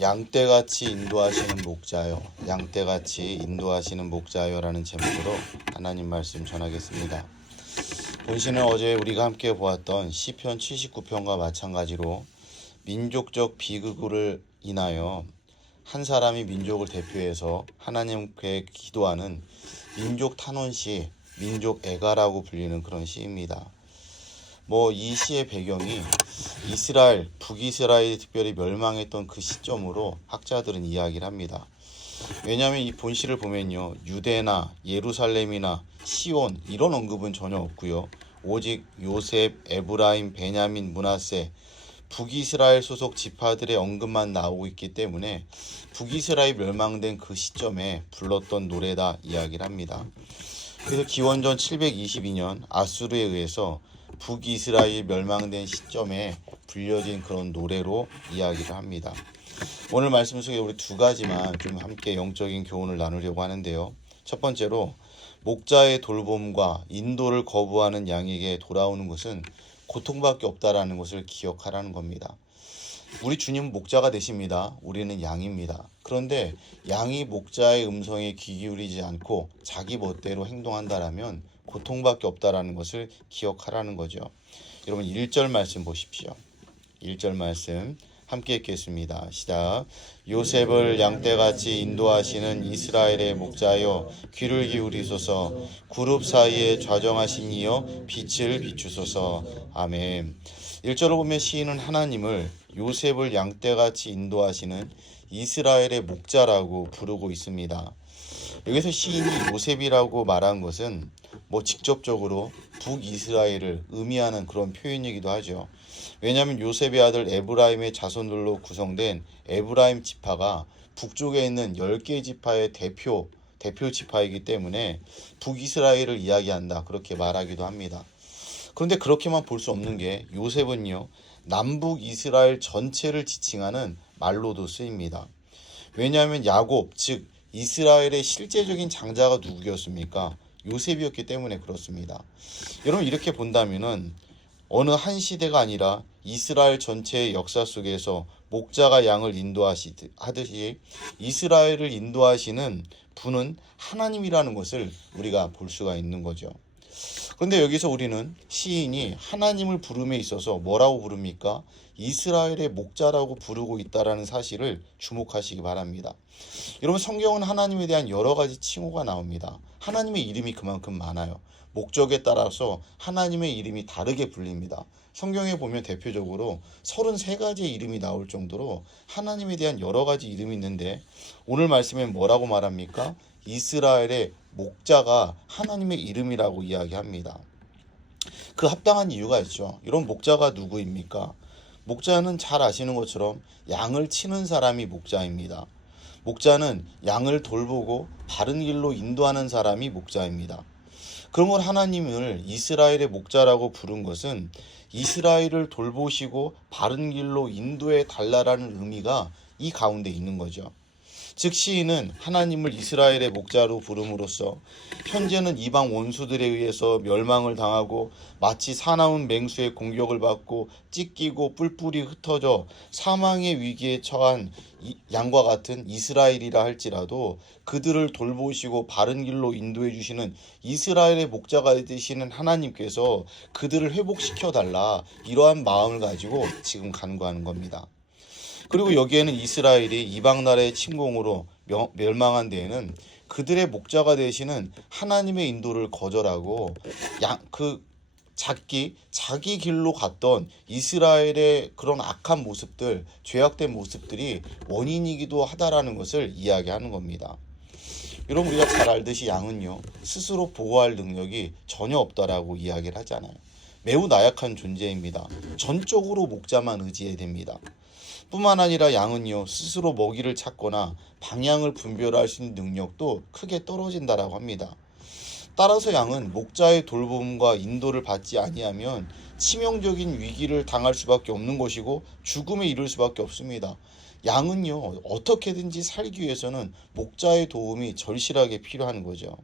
양떼같이 인도하시는 목자요, 양떼같이 인도하시는 목자요라는 제목으로 하나님 말씀 전하겠습니다. 본시는 어제 우리가 함께 보았던 시편 79편과 마찬가지로 민족적 비극을 인하여 한 사람이 민족을 대표해서 하나님께 기도하는 민족 탄원시, 민족 애가라고 불리는 그런 시입니다. 이 시의 배경이 이스라엘, 북이스라엘이 특별히 멸망했던 그 시점으로 학자들은 이야기를 합니다. 왜냐하면 이 본시를 보면요, 유대나 예루살렘이나 시온 이런 언급은 전혀 없고요. 오직 요셉, 에브라임, 베냐민, 므낫세, 북이스라엘 소속 지파들의 언급만 나오고 있기 때문에 북이스라엘이 멸망된 그 시점에 불렀던 노래다 이야기를 합니다. 그래서 기원전 722년 아수르에 의해서 북이스라엘 멸망된 시점에 불려진 그런 노래로 이야기를 합니다. 오늘 말씀 속에 우리 두 가지만 좀 함께 영적인 교훈을 나누려고 하는데요. 첫 번째로 목자의 돌봄과 인도를 거부하는 양에게 돌아오는 것은 고통밖에 없다라는 것을 기억하라는 겁니다. 우리 주님은 목자가 되십니다. 우리는 양입니다. 그런데 양이 목자의 음성에 귀 기울이지 않고 자기 멋대로 행동한다라면 고통밖에 없다라는 것을 기억하라는 거죠. 여러분 1절 말씀 보십시오. 1절 말씀 함께 읽겠습니다. 시작. 요셉을 양떼같이 인도하시는 이스라엘의 목자여 귀를 기울이소서. 그룹 사이에 좌정하신 이여 빛을 비추소서. 아멘. 1절을 보면 시인은 하나님을 요셉을 양떼같이 인도하시는 이스라엘의 목자라고 부르고 있습니다. 여기서 시인이 요셉이라고 말한 것은 직접적으로 북이스라엘을 의미하는 그런 표현이기도 하죠. 왜냐하면 요셉의 아들 에브라임의 자손들로 구성된 에브라임 지파가 북쪽에 있는 10개 지파의 대표 지파이기 때문에 북이스라엘을 이야기한다 그렇게 말하기도 합니다. 그런데 그렇게만 볼 수 없는 게 요셉은요, 남북 이스라엘 전체를 지칭하는 말로도 쓰입니다. 왜냐하면 야곱, 즉 이스라엘의 실제적인 장자가 누구였습니까? 요셉이었기 때문에 그렇습니다. 여러분 이렇게 본다면은 어느 한 시대가 아니라 이스라엘 전체의 역사 속에서 목자가 양을 인도하듯이 이스라엘을 인도하시는 분은 하나님이라는 것을 우리가 볼 수가 있는 거죠. 그런데 여기서 우리는 시인이 하나님을 부름에 있어서 뭐라고 부릅니까? 이스라엘의 목자라고 부르고 있다는 사실을 주목하시기 바랍니다. 여러분 성경은 하나님에 대한 여러 가지 칭호가 나옵니다. 하나님의 이름이 그만큼 많아요. 목적에 따라서 하나님의 이름이 다르게 불립니다. 성경에 보면 대표적으로 33가지의 이름이 나올 정도로 하나님에 대한 여러 가지 이름이 있는데 오늘 말씀에 뭐라고 말합니까? 이스라엘의 목자가 하나님의 이름이라고 이야기합니다. 그 합당한 이유가 있죠. 이런 목자가 누구입니까? 목자는 잘 아시는 것처럼 양을 치는 사람이 목자입니다. 목자는 양을 돌보고 바른 길로 인도하는 사람이 목자입니다. 그런 걸 하나님을 이스라엘의 목자라고 부른 것은 이스라엘을 돌보시고 바른 길로 인도해 달라라는 의미가 이 가운데 있는 거죠. 즉 시인은 하나님을 이스라엘의 목자로 부름으로써 현재는 이방 원수들에 의해서 멸망을 당하고 마치 사나운 맹수의 공격을 받고 찢기고 뿔뿔이 흩어져 사망의 위기에 처한 양과 같은 이스라엘이라 할지라도 그들을 돌보시고 바른 길로 인도해 주시는 이스라엘의 목자가 되시는 하나님께서 그들을 회복시켜 달라 이러한 마음을 가지고 지금 간구하는 겁니다. 그리고 여기에는 이스라엘이 이방 나라의 침공으로 멸망한 데에는 그들의 목자가 되시는 하나님의 인도를 거절하고 자기 길로 갔던 이스라엘의 그런 악한 모습들, 죄악된 모습들이 원인이기도 하다라는 것을 이야기하는 겁니다. 여러분 우리가 잘 알듯이 양은요 스스로 보호할 능력이 전혀 없다라고 이야기를 하잖아요. 매우 나약한 존재입니다. 전적으로 목자만 의지해야 됩니다. 뿐만 아니라 양은요 스스로 먹이를 찾거나 방향을 분별할 수 있는 능력도 크게 떨어진다라고 합니다. 따라서 양은 목자의 돌봄과 인도를 받지 아니하면 치명적인 위기를 당할 수밖에 없는 것이고 죽음에 이를 수밖에 없습니다. 양은요 어떻게든지 살기 위해서는 목자의 도움이 절실하게 필요한 거죠.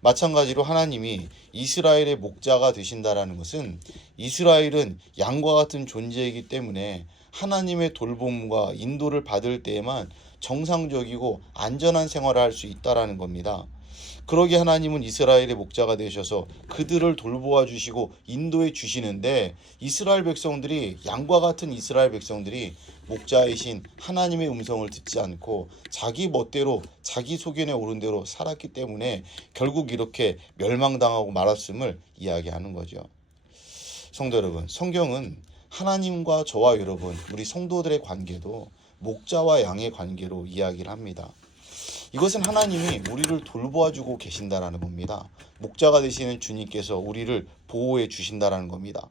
마찬가지로 하나님이 이스라엘의 목자가 되신다라는 것은 이스라엘은 양과 같은 존재이기 때문에 하나님의 돌봄과 인도를 받을 때에만 정상적이고 안전한 생활을 할 수 있다라는 겁니다. 그러기에 하나님은 이스라엘의 목자가 되셔서 그들을 돌보아 주시고 인도해 주시는데, 이스라엘 백성들이, 양과 같은 이스라엘 백성들이 목자이신 하나님의 음성을 듣지 않고 자기 멋대로 자기 소견에 오른 대로 살았기 때문에 결국 이렇게 멸망당하고 말았음을 이야기하는 거죠. 성도 여러분, 성경은 하나님과 저와 여러분, 우리 성도들의 관계도 목자와 양의 관계로 이야기를 합니다. 이것은 하나님이 우리를 돌보아주고 계신다라는 겁니다. 목자가 되시는 주님께서 우리를 보호해 주신다라는 겁니다.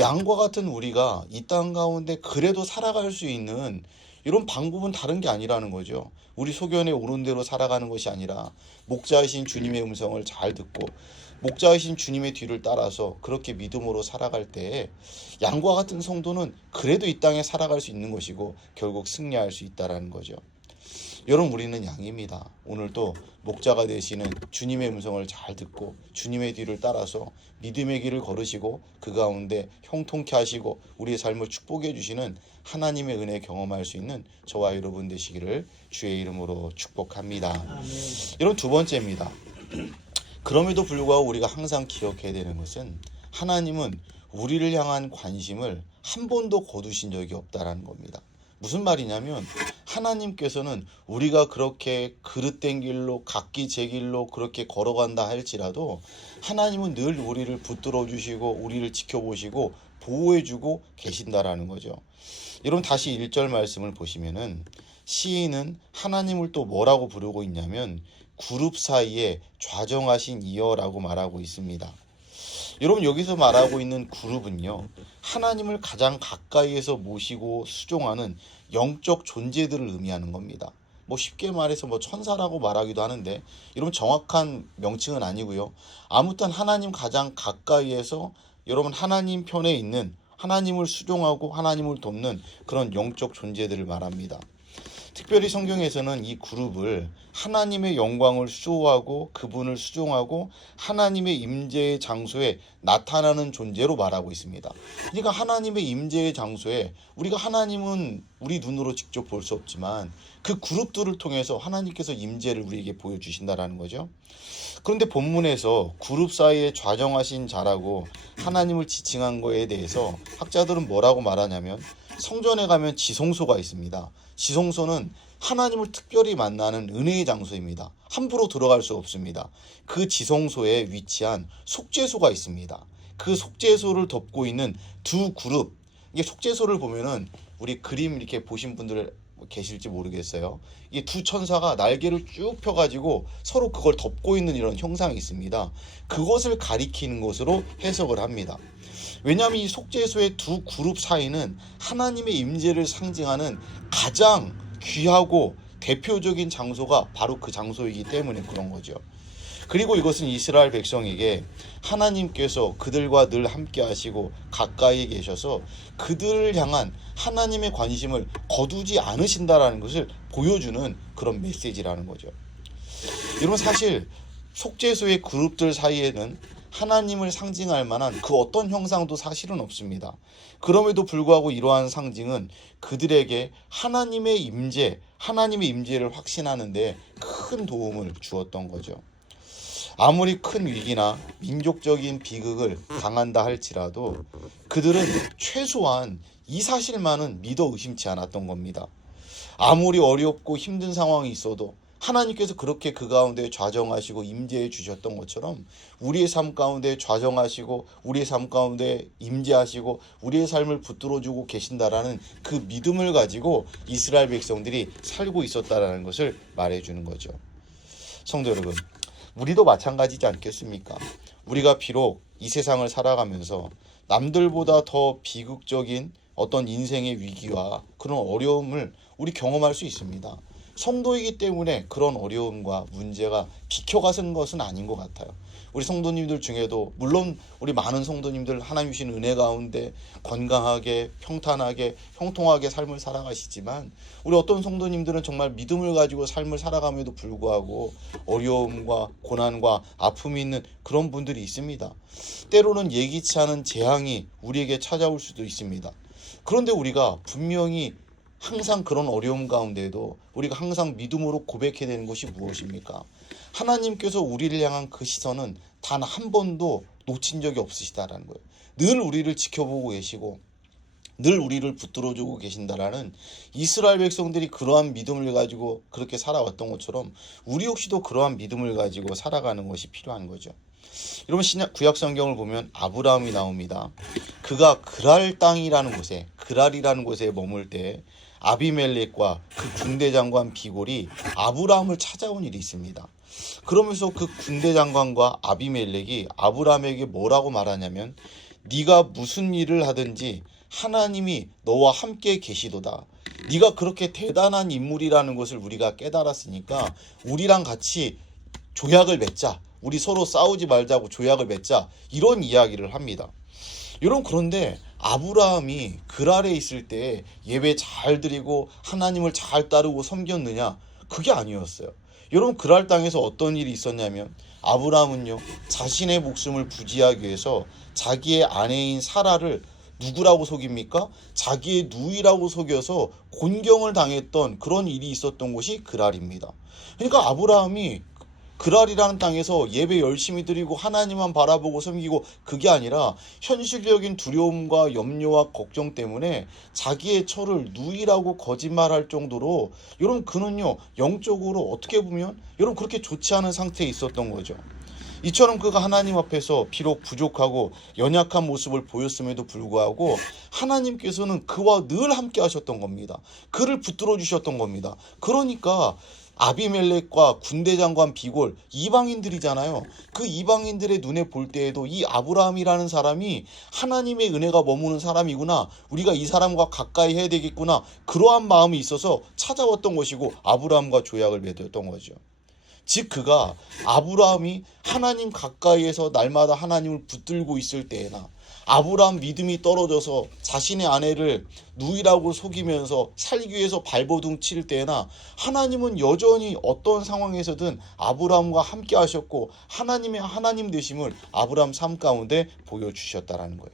양과 같은 우리가 이 땅 가운데 그래도 살아갈 수 있는 이런 방법은 다른 게 아니라는 거죠. 우리 소견에 오른 대로 살아가는 것이 아니라 목자이신 주님의 음성을 잘 듣고 목자이신 주님의 뒤를 따라서 그렇게 믿음으로 살아갈 때 양과 같은 성도는 그래도 이 땅에 살아갈 수 있는 것이고 결국 승리할 수 있다라는 거죠. 여러분, 우리는 양입니다. 오늘도 목자가 되시는 주님의 음성을 잘 듣고 주님의 뒤를 따라서 믿음의 길을 걸으시고 그 가운데 형통케 하시고 우리의 삶을 축복해 주시는 하나님의 은혜 경험할 수 있는 저와 여러분 되시기를 주의 이름으로 축복합니다. 아멘. 이런 두 번째입니다. 그럼에도 불구하고 우리가 항상 기억해야 되는 것은 하나님은 우리를 향한 관심을 한 번도 거두신 적이 없다라는 겁니다. 무슨 말이냐면 하나님께서는 우리가 그렇게 그릇된 길로 각기 제 길로 그렇게 걸어간다 할지라도 하나님은 늘 우리를 붙들어 주시고 우리를 지켜보시고 보호해 주고 계신다라는 거죠. 여러분, 다시 1절 말씀을 보시면은 시인은 하나님을 또 뭐라고 부르고 있냐면 그룹 사이에 좌정하신 이여라고 말하고 있습니다. 여러분, 여기서 말하고 있는 그룹은요, 하나님을 가장 가까이에서 모시고 수종하는 영적 존재들을 의미하는 겁니다. 쉽게 말해서 천사라고 말하기도 하는데, 여러분 정확한 명칭은 아니고요. 아무튼 하나님 가장 가까이에서 여러분 하나님 편에 있는, 하나님을 수종하고 하나님을 돕는 그런 영적 존재들을 말합니다. 특별히 성경에서는 이 그룹을 하나님의 영광을 수호하고 그분을 수종하고 하나님의 임재의 장소에 나타나는 존재로 말하고 있습니다. 그러니까 하나님의 임재의 장소에 우리가 하나님은 우리 눈으로 직접 볼 수 없지만 그 그룹들을 통해서 하나님께서 임재를 우리에게 보여주신다라는 거죠. 그런데 본문에서 그룹 사이에 좌정하신 자라고 하나님을 지칭한 거에 대해서 학자들은 뭐라고 말하냐면, 성전에 가면 지성소가 있습니다. 지성소는 하나님을 특별히 만나는 은혜의 장소입니다. 함부로 들어갈 수 없습니다. 그 지성소에 위치한 속죄소가 있습니다. 그 속죄소를 덮고 있는 두 그룹, 이게 속죄소를 보면은 우리 그림 이렇게 보신 분들 계실지 모르겠어요. 이게 두 천사가 날개를 쭉 펴가지고 서로 그걸 덮고 있는 이런 형상이 있습니다. 그것을 가리키는 것으로 해석을 합니다. 왜냐하면 이 속죄소의 두 그룹 사이는 하나님의 임재를 상징하는 가장 귀하고 대표적인 장소가 바로 그 장소이기 때문에 그런 거죠. 그리고 이것은 이스라엘 백성에게 하나님께서 그들과 늘 함께 하시고 가까이 계셔서 그들을 향한 하나님의 관심을 거두지 않으신다라는 것을 보여주는 그런 메시지라는 거죠. 여러분, 사실 속죄소의 그룹들 사이에는 하나님을 상징할 만한 그 어떤 형상도 사실은 없습니다. 그럼에도 불구하고 이러한 상징은 그들에게 하나님의 임재, 하나님의 임재를 확신하는 데 큰 도움을 주었던 거죠. 아무리 큰 위기나 민족적인 비극을 당한다 할지라도 그들은 최소한 이 사실만은 믿어 의심치 않았던 겁니다. 아무리 어렵고 힘든 상황이 있어도 하나님께서 그렇게 그 가운데 좌정하시고 임재해 주셨던 것처럼 우리의 삶 가운데 좌정하시고 우리의 삶 가운데 임재하시고 우리의 삶을 붙들어주고 계신다라는 그 믿음을 가지고 이스라엘 백성들이 살고 있었다라는 것을 말해주는 거죠. 성도 여러분, 우리도 마찬가지지 않겠습니까? 우리가 비록 이 세상을 살아가면서 남들보다 더 비극적인 어떤 인생의 위기와 그런 어려움을 우리 경험할 수 있습니다. 성도이기 때문에 그런 어려움과 문제가 비켜가는 것은 아닌 것 같아요. 우리 성도님들 중에도 물론 우리 많은 성도님들 하나님 주신 은혜 가운데 건강하게 평탄하게 형통하게 삶을 살아가시지만 우리 어떤 성도님들은 정말 믿음을 가지고 삶을 살아감에도 불구하고 어려움과 고난과 아픔이 있는 그런 분들이 있습니다. 때로는 예기치 않은 재앙이 우리에게 찾아올 수도 있습니다. 그런데 우리가 분명히 항상 그런 어려움 가운데에도 우리가 항상 믿음으로 고백해야 되는 것이 무엇입니까? 하나님께서 우리를 향한 그 시선은 단 한 번도 놓친 적이 없으시다라는 거예요. 늘 우리를 지켜보고 계시고 늘 우리를 붙들어주고 계신다라는, 이스라엘 백성들이 그러한 믿음을 가지고 그렇게 살아왔던 것처럼 우리 역시도 그러한 믿음을 가지고 살아가는 것이 필요한 거죠. 여러분, 구약 성경을 보면 아브라함이 나옵니다. 그가 그랄 땅이라는 곳에, 그랄이라는 곳에 머물 때 아비멜렉과 그 군대 장관 비골이 아브라함을 찾아온 일이 있습니다. 그러면서 그 군대 장관과 아비멜렉이 아브라함에게 뭐라고 말하냐면, 네가 무슨 일을 하든지 하나님이 너와 함께 계시도다. 네가 그렇게 대단한 인물이라는 것을 우리가 깨달았으니까 우리랑 같이 조약을 맺자. 우리 서로 싸우지 말자고 조약을 맺자. 이런 이야기를 합니다. 여러분, 그런데 아브라함이 그랄에 있을 때 예배 잘 드리고 하나님을 잘 따르고 섬겼느냐? 그게 아니었어요. 여러분, 그랄 땅에서 어떤 일이 있었냐면, 아브라함은요, 자신의 목숨을 부지하기 위해서 자기의 아내인 사라를 누구라고 속입니까? 자기의 누이라고 속여서 곤경을 당했던 그런 일이 있었던 곳이 그랄입니다. 그러니까 아브라함이 그랄이라는 땅에서 예배 열심히 드리고 하나님만 바라보고 섬기고, 그게 아니라 현실적인 두려움과 염려와 걱정 때문에 자기의 처를 누이라고 거짓말할 정도로, 여러분, 그는요 영적으로 어떻게 보면 여러분 그렇게 좋지 않은 상태에 있었던 거죠. 이처럼 그가 하나님 앞에서 비록 부족하고 연약한 모습을 보였음에도 불구하고 하나님께서는 그와 늘 함께 하셨던 겁니다. 그를 붙들어 주셨던 겁니다. 그러니까 아비멜렉과 군대 장관 비골, 이방인들이잖아요. 그 이방인들의 눈에 볼 때에도 이 아브라함이라는 사람이 하나님의 은혜가 머무는 사람이구나, 우리가 이 사람과 가까이 해야 되겠구나, 그러한 마음이 있어서 찾아왔던 것이고 아브라함과 조약을 맺었던 거죠. 즉, 그가 아브라함이 하나님 가까이에서 날마다 하나님을 붙들고 있을 때에나, 아브라함 믿음이 떨어져서 자신의 아내를 누이라고 속이면서 살기 위해서 발버둥 칠 때나, 하나님은 여전히 어떤 상황에서든 아브라함과 함께 하셨고 하나님의 하나님 되심을 아브라함 삶 가운데 보여주셨다라는 거예요.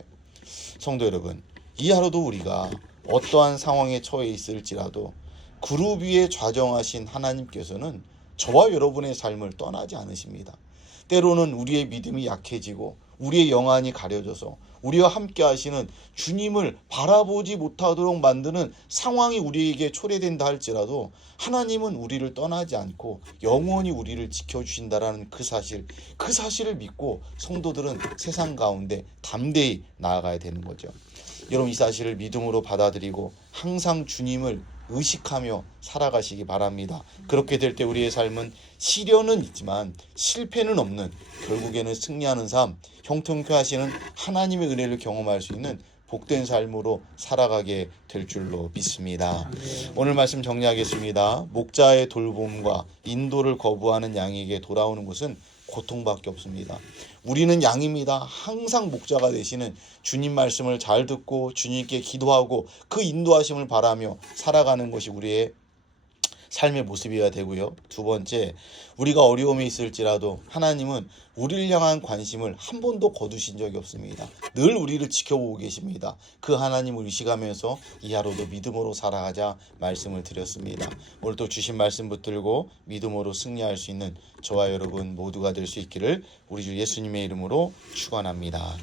성도 여러분, 이 하루도 우리가 어떠한 상황에 처해 있을지라도 그룹 위에 좌정하신 하나님께서는 저와 여러분의 삶을 떠나지 않으십니다. 때로는 우리의 믿음이 약해지고 우리의 영안이 가려져서 우리와 함께 하시는 주님을 바라보지 못하도록 만드는 상황이 우리에게 초래된다 할지라도 하나님은 우리를 떠나지 않고 영원히 우리를 지켜주신다라는 그 사실을 믿고 성도들은 세상 가운데 담대히 나아가야 되는 거죠. 여러분, 이 사실을 믿음으로 받아들이고 항상 주님을 의식하며 살아가시기 바랍니다. 그렇게 될 때 우리의 삶은 시련은 있지만 실패는 없는, 결국에는 승리하는 삶, 형통케 하시는 하나님의 은혜를 경험할 수 있는 복된 삶으로 살아가게 될 줄로 믿습니다. 오늘 말씀 정리하겠습니다. 목자의 돌봄과 인도를 거부하는 양에게 돌아오는 것은 고통밖에 없습니다. 우리는 양입니다. 항상 목자가 되시는 주님 말씀을 잘 듣고 주님께 기도하고 그 인도하심을 바라며 살아가는 것이 우리의 삶의 모습이어야 되고요. 두 번째, 우리가 어려움이 있을지라도 하나님은 우리를 향한 관심을 한 번도 거두신 적이 없습니다. 늘 우리를 지켜보고 계십니다. 그 하나님을 의식하면서 이 하루도 믿음으로 살아가자 말씀을 드렸습니다. 오늘도 주신 말씀 붙들고 믿음으로 승리할 수 있는 저와 여러분 모두가 될 수 있기를 우리 주 예수님의 이름으로 축원합니다.